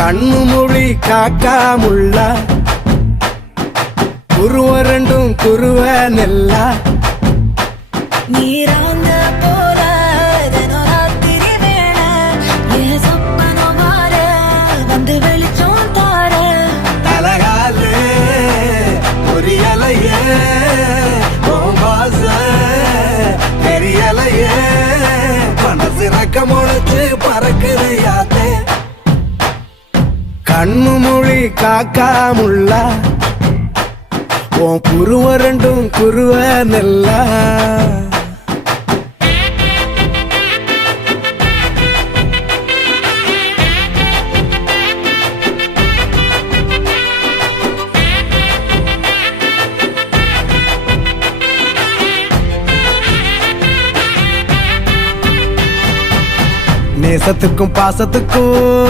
கண்ணு மொழி காக்காமுள்ள குருவ ரெண்டும் குருவ நெல்லா நீராங்க போல தினராத்திரி வேண என் சொப்பனம் மாற வந்து வெளிச்சம் தார தலகாலே பொரியலையே ஓம்பாச பெரியலையே மனசு ரக்க முளைச்சு பறக்குது யாத்தே கண்ணு மொழி காக்காமுள்ள உன் குருவ ரெண்டும் குருவ நெல்லா நேசத்துக்கும் பாசத்துக்கும்